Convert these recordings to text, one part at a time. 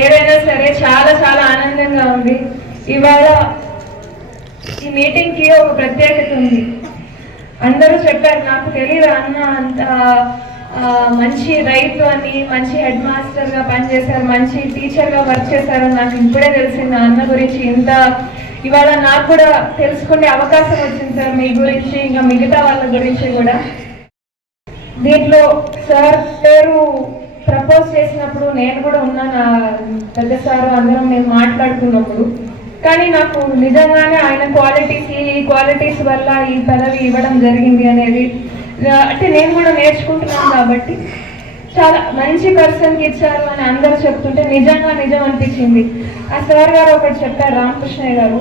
ఏదైనా సరే చాలా చాలా ఆనందంగా ఉంది. ఇవాళ ఈ మీటింగ్కి ఒక ప్రత్యేకత ఉంది. అందరూ చెప్పారు, నాకు తెలియదు అన్న అంత మంచి రైతు అని, మంచి హెడ్ మాస్టర్గా పనిచేశారు, మంచి టీచర్గా వర్క్ చేశారని నాకు ఇప్పుడే తెలిసింది. అన్న గురించి ఇంత ఇవాళ నాకు కూడా తెలుసుకునే అవకాశం వచ్చింది సార్, మీ గురించి ఇంకా మిగతా వాళ్ళ గురించి కూడా. దీంట్లో సార్ పేరు ప్రపోజ్ చేసినప్పుడు నేను కూడా ఉన్నాను, పెద్ద సార్ అందరం మేము మాట్లాడుకున్నప్పుడు. కానీ నాకు నిజంగానే ఆయన క్వాలిటీస్ వల్ల ఈ పదవి ఇవ్వడం జరిగింది అనేది, అంటే నేను కూడా నేర్చుకుంటున్నాను కాబట్టి చాలా మంచి పర్సన్కి ఇచ్చారు అని అందరూ చెప్తుంటే నిజం అనిపించింది. ఆ సార్ గారు ఒకటి చెప్పారు, రామకృష్ణయ్య గారు,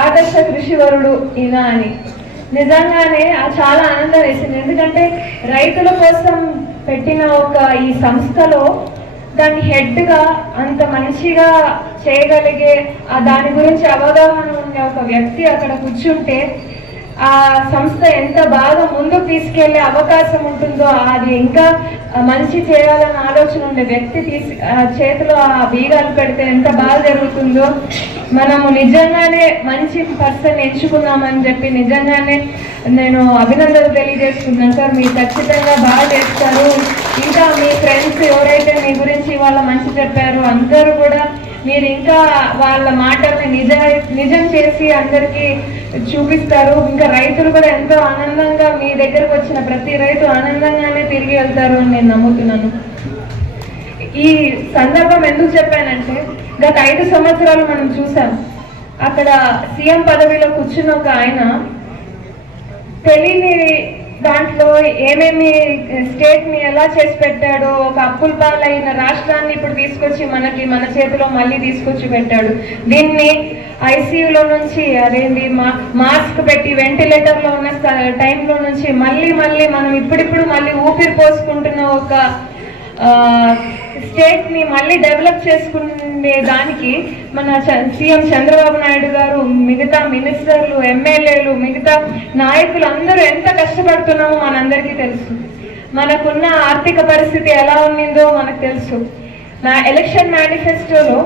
ఆదర్శ కృషివరుడు ఈయన అని. నిజంగానే చాలా ఆనందం వేసింది. ఎందుకంటే రైతుల కోసం పెట్టిన ఈ సంస్థలో దాని హెడ్గా అంత మంచిగా చేయగలిగే, దాని గురించి అవగాహన ఉండే ఒక వ్యక్తి అక్కడ కూర్చుంటే ఆ సంస్థ ఎంత బాగా ముందుకు తీసుకెళ్లే అవకాశం ఉంటుందో, అది ఇంకా మంచి చేయాలని ఆలోచన ఉండే వ్యక్తి చేతిలో ఆ బీగాలు పెడితే ఎంత బాగా జరుగుతుందో. మనము నిజంగానే మంచి పర్సన్ ఎంచుకున్నామని చెప్పి నిజంగానే నేను అభినందనలు తెలియజేస్తున్నాను సార్. మీరు ఖచ్చితంగా బాగా చేస్తారు. ఇంకా మీ ఫ్రెండ్స్ ఎవరైతే మీ గురించి వాళ్ళ మంచి చెప్పారు అందరూ కూడా మీరు ఇంకా వాళ్ళ మాటల్ని నిజం చేసి అందరికీ చూపిస్తారు. ఇంకా రైతులు కూడా ఎంతో ఆనందంగా, మీ దగ్గరకు వచ్చిన ప్రతి రైతు ఆనందంగానే తిరిగి వెళ్తారు అని నేను నమ్ముతున్నాను. ఈ సందర్భం ఎందుకు చెప్పానంటే, గత 5 సంవత్సరాలు మనం చూసాం, అక్కడ సీఎం పదవిలో కూర్చున్న ఒక ఆయన తెలియని దాంట్లో ఏమేమి స్టేట్ ని ఎలా చేసి పెట్టాడో, ఒక అప్పుల పాలైన రాష్ట్రాన్ని ఇప్పుడు తీసుకొచ్చి మన చేతిలో మళ్ళీ తీసుకొచ్చి పెట్టాడు. దీన్ని ఐసీయూలో నుంచి అదేంటి మాస్క్ పెట్టి వెంటిలేటర్లో ఉన్న టైంలో నుంచి మళ్ళీ మనం ఇప్పుడిప్పుడు మళ్ళీ ఊపిరి పోసుకుంటున్న ఒక స్టేట్ ని మళ్ళీ డెవలప్ చేసుకునే దానికి మన సీఎం చంద్రబాబు నాయుడు గారు, మిగతా మినిస్టర్లు, ఎమ్మెల్యేలు, మిగతా నాయకులు అందరూ ఎంత కష్టపడుతున్నామో మనందరికీ తెలుసు. మనకున్న ఆర్థిక పరిస్థితి ఎలా ఉన్నిందో మనకు తెలుసు. నా ఎలక్షన్ మేనిఫెస్టోలో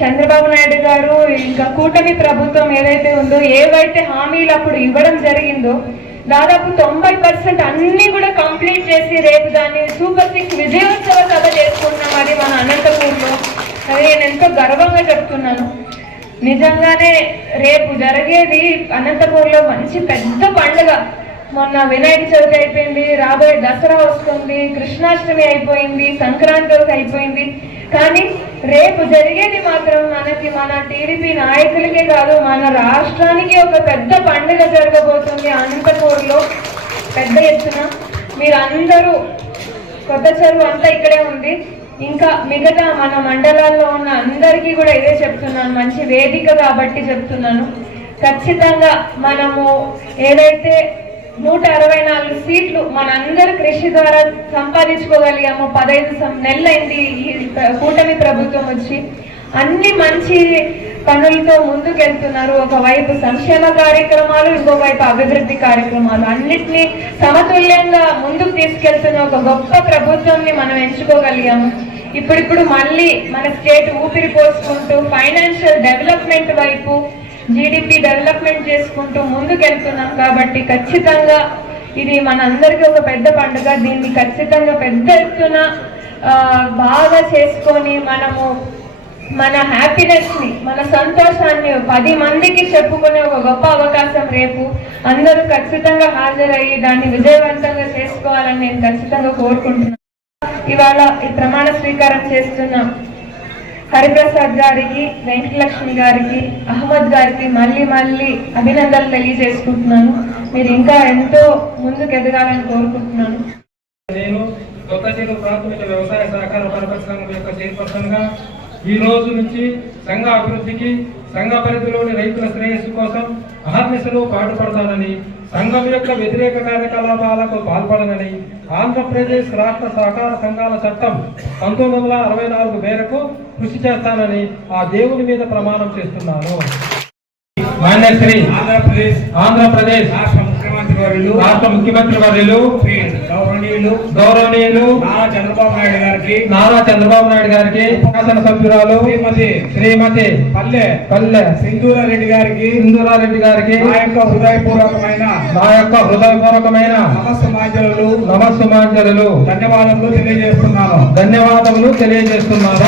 చంద్రబాబు నాయుడు గారు ఇంకా కూటమి ప్రభుత్వం ఏదైతే ఉందో, ఏవైతే హామీలు అప్పుడు ఇవ్వడం జరిగిందో దాదాపు 90% అన్ని కూడా కంప్లీట్ చేసి రేపు దాన్ని సూపర్ 6 విజయోత్సవ సభ చేసుకుంటున్నాం. అది మన అనంతపూర్లో. అది నేను ఎంతో గర్వంగా చెప్తున్నాను. నిజంగానే రేపు జరిగేది అనంతపూర్లో మంచి పెద్ద పండుగ. మొన్న వినాయక చవితి అయిపోయింది, రాబోయే దసరా వస్తుంది, కృష్ణాష్టమి అయిపోయింది, సంక్రాంతి అయిపోయింది. కానీ రేపు జరిగేది మాత్రం మన టీడీపీ నాయకులకే కాదు, మన రాష్ట్రానికి ఒక పెద్ద పండుగ జరగబోతుంది అనంతపూర్లో పెద్ద ఎత్తున. మీరందరూ, కొత్త చెరువు అంతా ఇక్కడే ఉంది, ఇంకా మిగతా మన మండలాల్లో ఉన్న అందరికీ కూడా ఇదే చెప్తున్నాను, మంచి వేదిక కాబట్టి చెప్తున్నాను. ఖచ్చితంగా మనము ఏదైతే 164 సీట్లు మనందరి కృషి ద్వారా సంపాదించుకోగలిగాము. 15 నెలలైంది ఈ కూటమి ప్రభుత్వం వచ్చి. అన్ని మంచి పనులతో ముందుకెళ్తున్నారు. ఒకవైపు సంక్షేమ కార్యక్రమాలు, ఇంకోవైపు అభివృద్ధి కార్యక్రమాలు, అన్నిటినీ సమతుల్యంగా ముందుకు తీసుకెళ్తున్న ఒక గొప్ప ప్రభుత్వాన్ని మనం ఎంచుకోగలిగాము. ఇప్పుడిప్పుడు మళ్ళీ మన స్టేట్ ఊపిరి పోసుకుంటూ ఫైనాన్షియల్ డెవలప్మెంట్ వైపు, జీడిపి డెవలప్మెంట్ చేసుకుంటూ ముందుకెళ్తున్నాం. కాబట్టి ఖచ్చితంగా ఇది మనందరికీ ఒక పెద్ద పండుగ. దీన్ని ఖచ్చితంగా పెద్ద ఎత్తున బాగా చేసుకొని మనము మన హ్యాపీనెస్ని, మన సంతోషాన్ని 10 మందికి చెప్పుకునే ఒక గొప్ప అవకాశం రేపు. అందరూ ఖచ్చితంగా హాజరయ్యి దాన్ని విజయవంతంగా చేసుకోవాలని నేను ఖచ్చితంగా కోరుకుంటున్నాను. ఇవాళ ఈ ప్రమాణ స్వీకారం చేస్తున్నాం హరిప్రసాద్ గారికి, వెంకటలక్ష్మి గారికి, అహ్మద్ గారికి మళ్ళీ అభినందనలు తెలియజేసుకుంటున్నాను. మీరు ఇంకా ఎంతో ముందుకు ఎదగాలని కోరుకుంటున్నాను. నేను కొత్త చెరువు ప్రాథమిక వ్యవసాయ సహకార పరపతి సంఘం యొక్క చైర్పర్సన్ గా ఈ రోజు నుంచి సంఘ అభివృద్ధికి, సంఘ పరిధిలోని రైతుల శ్రేయస్సు కోసం అహర్నిశలు పాటుపడతానని, సంఘం యొక్క వ్యతిరేక కార్యకలాపాలకు పాల్పడనని, ఆంధ్రప్రదేశ్ రాష్ట్ర సహకార సంఘాల చట్టం 1964 మేరకు కృషి చేస్తానని ఆ దేవుని మీద ప్రమాణం చేస్తున్నాను. మాన్యశ్రీ ఆంధ్రప్రదేశ్ రాష్ట్ర ముఖ్యమంత్రి ముఖ్యమంత్రి వర్యులు గౌరవనీయులు నారా చంద్రబాబు నాయుడు గారికి శాసన సభ్యురాలు శ్రీమతి పల్లె సింధూరారెడ్డి గారికి నా యొక్క హృదయపూర్వకమైన నమస్సుమాంజలు ధన్యవాదములు తెలియజేస్తున్నాను.